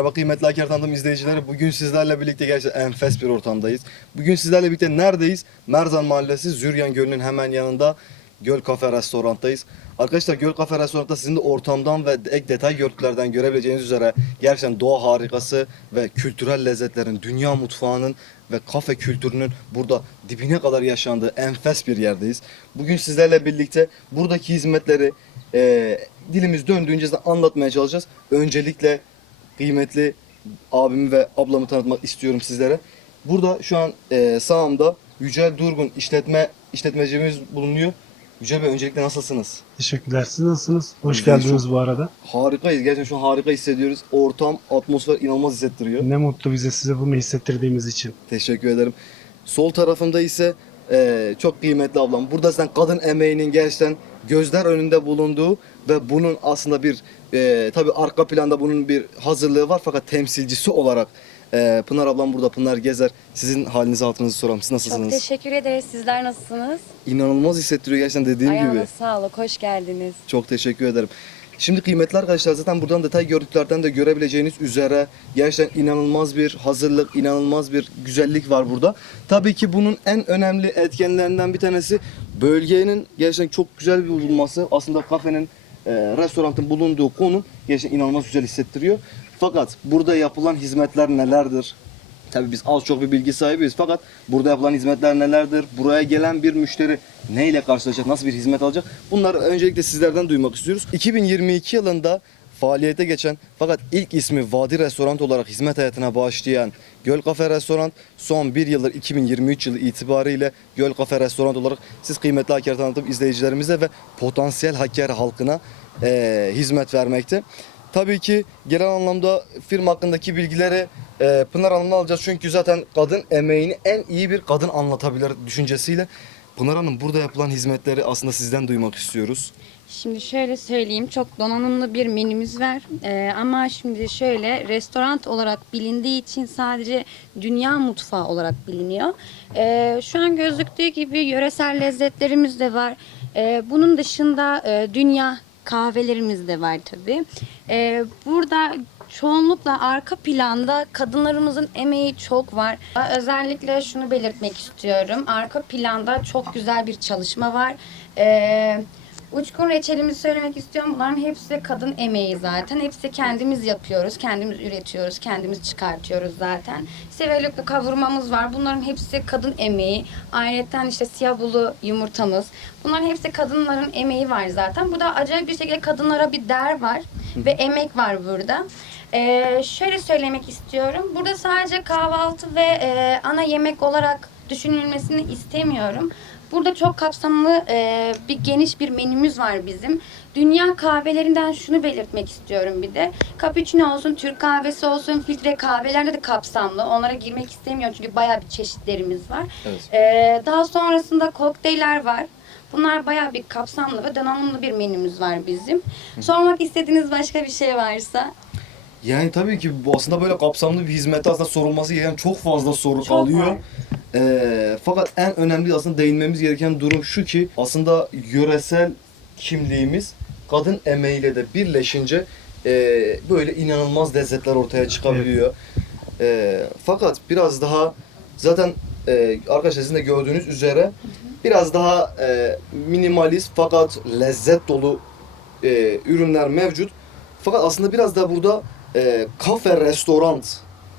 Merhaba kıymetli Haker tanıdığım izleyicileri. Bugün sizlerle birlikte gerçekten enfes bir ortamdayız. Bugün sizlerle birlikte neredeyiz? Merzan Mahallesi Züryan Gölü'nün hemen yanında Göl Kafe Restorant'tayız. Arkadaşlar Göl Kafe Restorant'ta sizin de ortamdan ve ek detay görüntülerden görebileceğiniz üzere gerçekten doğa harikası ve kültürel lezzetlerin, dünya mutfağının ve kafe kültürünün burada dibine kadar yaşandığı enfes bir yerdeyiz. Bugün sizlerle birlikte buradaki hizmetleri dilimiz döndüğünce de anlatmaya çalışacağız. Öncelikle kıymetli abimi ve ablamı tanıtmak istiyorum sizlere. Burada şu an sağımda Yücel Durgun işletmecimiz bulunuyor. Yücel Bey, öncelikle nasılsınız? Teşekkürler. Siz nasılsınız? Hoş Biz geldiniz bu arada. Harikayız. Gerçekten şu an harika hissediyoruz. Ortam, atmosfer inanılmaz hissettiriyor. Ne mutlu bize size bunu hissettirdiğimiz için. Teşekkür ederim. Sol tarafımda ise çok kıymetli ablam. Burada sen kadın emeğinin gerçekten gözler önünde bulunduğu ve bunun aslında bir tabii arka planda bunun bir hazırlığı var fakat temsilcisi olarak Pınar ablam burada, Pınar Gezer. Sizin halinizi hatırınızı soralım. Siz nasılsınız? Çok teşekkür ederiz. Sizler nasılsınız? İnanılmaz hissettiriyor gerçekten dediğim gibi. Ayağınız sağlık. Hoş geldiniz. Çok teşekkür ederim. Şimdi kıymetli arkadaşlar, zaten buradan detay görüntülerden de görebileceğiniz üzere gerçekten inanılmaz bir hazırlık, inanılmaz bir güzellik var burada. Tabii ki bunun en önemli etkenlerinden bir tanesi bölgenin gerçekten çok güzel bir bulunması. Aslında kafenin, restoranın bulunduğu konum gerçekten inanılmaz güzel hissettiriyor. Fakat burada yapılan hizmetler nelerdir? Tabii biz az çok bir bilgi sahibiyiz fakat burada yapılan hizmetler nelerdir? Buraya gelen bir müşteri neyle karşılaşacak, nasıl bir hizmet alacak? Bunları öncelikle sizlerden duymak istiyoruz. 2022 yılında faaliyete geçen fakat ilk ismi Vadi Restoran olarak hizmet hayatına başlayan Göl Kafe Restoran son bir yıldır 2023 yılı itibariyle Göl Kafe Restoran olarak siz kıymetli Haker tanıtım izleyicilerimize ve potansiyel Haker halkına hizmet vermekte. Tabii ki genel anlamda firma hakkındaki bilgileri Pınar Hanım'dan alacağız. Çünkü zaten kadın emeğini en iyi bir kadın anlatabilir düşüncesiyle. Pınar Hanım, burada yapılan hizmetleri aslında sizden duymak istiyoruz. Şimdi şöyle söyleyeyim. Çok donanımlı bir menümüz var. Ama şimdi şöyle, restoran olarak bilindiği için sadece dünya mutfağı olarak biliniyor. Şu an gözüktüğü gibi yöresel lezzetlerimiz de var. Bunun dışında dünya kahvelerimiz de var tabii. Burada çoğunlukla arka planda kadınlarımızın emeği çok var. Özellikle şunu belirtmek istiyorum. Arka planda çok güzel bir çalışma var. Uçkun reçelimizi söylemek istiyorum. Bunların hepsi kadın emeği zaten. Hepsi kendimiz yapıyoruz, kendimiz üretiyoruz, kendimiz çıkartıyoruz zaten. Sevelikli kavurmamız var. Bunların hepsi kadın emeği. Ayrıca işte siyah bulu yumurtamız. Bunların hepsi kadınların emeği var zaten. Burada acayip bir şekilde kadınlara bir değer var ve emek var burada. Şöyle söylemek istiyorum. Burada sadece kahvaltı ve ana yemek olarak düşünülmesini istemiyorum. Burada çok kapsamlı bir geniş bir menümüz var bizim. Dünya kahvelerinden şunu belirtmek istiyorum bir de. Cappuccino olsun, Türk kahvesi olsun, filtre kahvelerde de kapsamlı. Onlara girmek istemiyorum çünkü bayağı bir çeşitlerimiz var. Evet. Daha sonrasında kokteyller var. Bunlar bayağı bir kapsamlı ve donanımlı bir menümüz var bizim. Sormak istediğiniz başka bir şey varsa? Yani tabii ki bu aslında böyle kapsamlı bir hizmette aslında sorulması gereken çok fazla soru kalıyor. var. Fakat en önemli aslında değinmemiz gereken durum şu ki aslında yöresel kimliğimiz kadın emeğiyle de birleşince böyle inanılmaz lezzetler ortaya çıkabiliyor. Fakat biraz daha zaten arkadaşlar sizin de gördüğünüz üzere biraz daha minimalist fakat lezzet dolu ürünler mevcut. Fakat aslında biraz da burada kafe restoran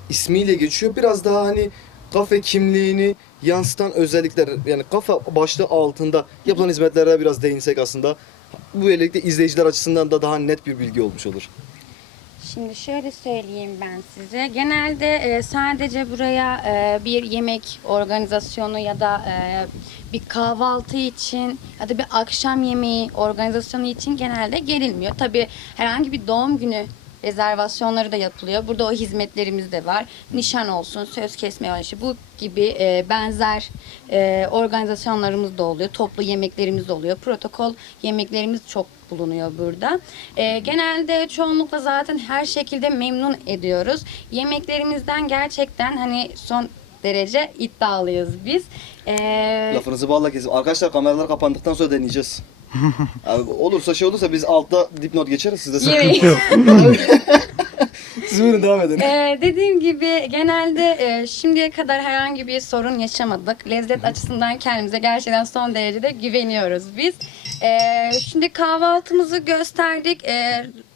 ismiyle geçiyor. Biraz daha hani kafe kimliğini yansıtan özellikler, yani kafe başlığı altında yapılan hizmetlere biraz değinsek aslında bu böylelikle izleyiciler açısından da daha net bir bilgi olmuş olur. Şimdi şöyle söyleyeyim ben size. Genelde sadece buraya bir yemek organizasyonu ya da bir kahvaltı için ya da bir akşam yemeği organizasyonu için genelde gelinmiyor. Tabii herhangi bir doğum günü rezervasyonları da yapılıyor. Burada o hizmetlerimiz de var. Nişan olsun, söz kesme yaşı bu gibi benzer organizasyonlarımız da oluyor. Toplu yemeklerimiz de oluyor. Protokol yemeklerimiz çok bulunuyor burada. Genelde çoğunlukla zaten her şekilde memnun ediyoruz. Yemeklerimizden gerçekten hani son derece iddialıyız biz. Lafınızı balla kesin. Arkadaşlar kameralar kapandıktan sonra deneyeceğiz. Abi olursa biz altta dipnot geçeriz, siz de Yemeği. Siz buyurun devam edin. Dediğim gibi genelde şimdiye kadar herhangi bir sorun yaşamadık. Lezzet açısından kendimize gerçekten son derecede güveniyoruz biz. Şimdi kahvaltımızı gösterdik.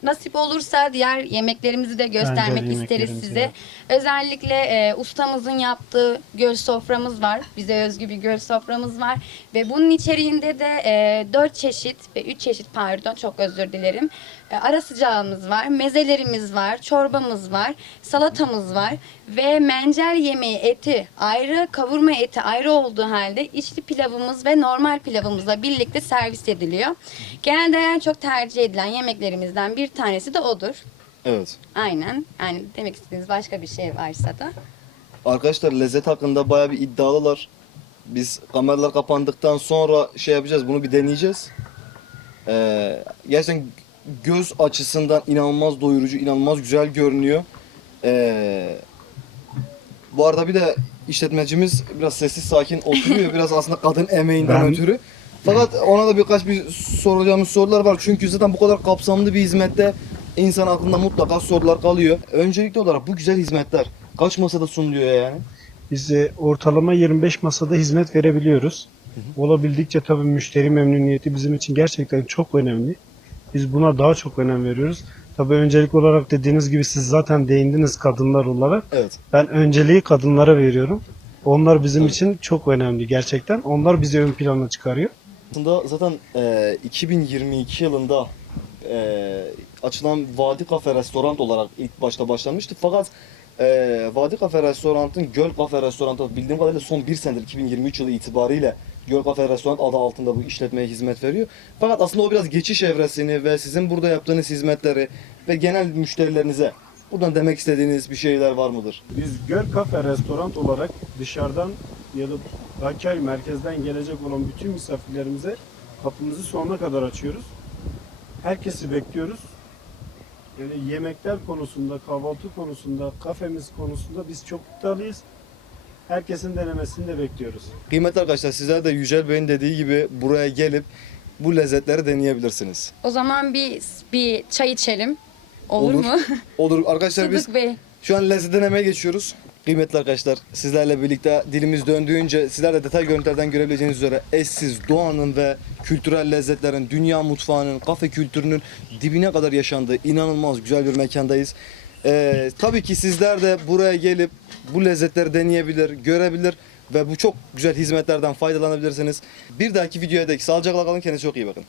Nasip olursa diğer yemeklerimizi de göstermek Bence isteriz yemeklerimizi size. de. Özellikle ustamızın yaptığı göl soframız var. Bize özgü bir göl soframız var. Ve bunun içeriğinde de 4 çeşit ve 3 çeşit pardon çok özür dilerim. Ara sıcağımız var, mezelerimiz var, çorbamız var, salatamız var ve mencer yemeği eti ayrı, kavurma eti ayrı olduğu halde içli pilavımız ve normal pilavımızla birlikte servis ediliyor. Genelde en çok tercih edilen yemeklerimizden bir tanesi de odur. Evet. Aynen. Yani demek istediğiniz başka bir şey varsa da. Arkadaşlar lezzet hakkında bayağı bir iddialılar. Biz kameralar kapandıktan sonra şey yapacağız, bunu bir deneyeceğiz. Gerçekten göz açısından inanılmaz doyurucu, inanılmaz güzel görünüyor. Bu arada bir de işletmecimiz biraz sessiz sakin oturuyor. Biraz aslında kadın emeğinden Ben- ötürü. Fakat ona da birkaç bir soracağımız sorular var. Çünkü zaten bu kadar kapsamlı bir hizmette insan aklında mutlaka sorular kalıyor. Öncelikli olarak bu güzel hizmetler kaç masada sunuluyor yani? Biz ortalama 25 masada hizmet verebiliyoruz. Olabildikçe tabii müşteri memnuniyeti bizim için gerçekten çok önemli. Biz buna daha çok önem veriyoruz. Tabii öncelik olarak dediğiniz gibi siz zaten değindiniz kadınlar olarak. Evet. Ben önceliği kadınlara veriyorum. Onlar bizim için çok önemli gerçekten. Onlar bizi ön plana çıkarıyor. Aslında zaten 2022 yılında açılan Vadi Kafe Restoran olarak ilk başta başlanmıştı. Fakat Vadi Kafe Restoran'ın Göl Kafe Restoran'ı bildiğim kadarıyla son bir senedir 2023 yılı itibariyle Göl Kafe Restoran adı altında bu işletmeye hizmet veriyor. Fakat aslında o biraz geçiş evresini ve sizin burada yaptığınız hizmetleri ve genel müşterilerinize buradan demek istediğiniz bir şeyler var mıdır? Biz Göl Kafe Restoran olarak dışarıdan ya da Hakkari merkezden gelecek olan bütün misafirlerimize kapımızı sonuna kadar açıyoruz. Herkesi bekliyoruz. Yani yemekler konusunda, kahvaltı konusunda, kafemiz konusunda biz çok iddialıyız. Herkesin denemesini de bekliyoruz. Kıymetli arkadaşlar sizler de Yücel Bey'in dediği gibi buraya gelip bu lezzetleri deneyebilirsiniz. O zaman bir çay içelim. Olur Olur. mu? Olur arkadaşlar biz Sıdık Bey. şu an lezzet denemeye geçiyoruz. Kıymetli arkadaşlar sizlerle birlikte dilimiz döndüğünce sizler de detay görüntülerden görebileceğiniz üzere eşsiz doğanın ve kültürel lezzetlerin, dünya mutfağının, kafe kültürünün dibine kadar yaşandığı inanılmaz güzel bir mekandayız. Tabii ki sizler de buraya gelip bu lezzetleri deneyebilir, görebilir ve bu çok güzel hizmetlerden faydalanabilirsiniz. Bir dahaki videoya dek sağlıcakla kalın, kendinize çok iyi bakın.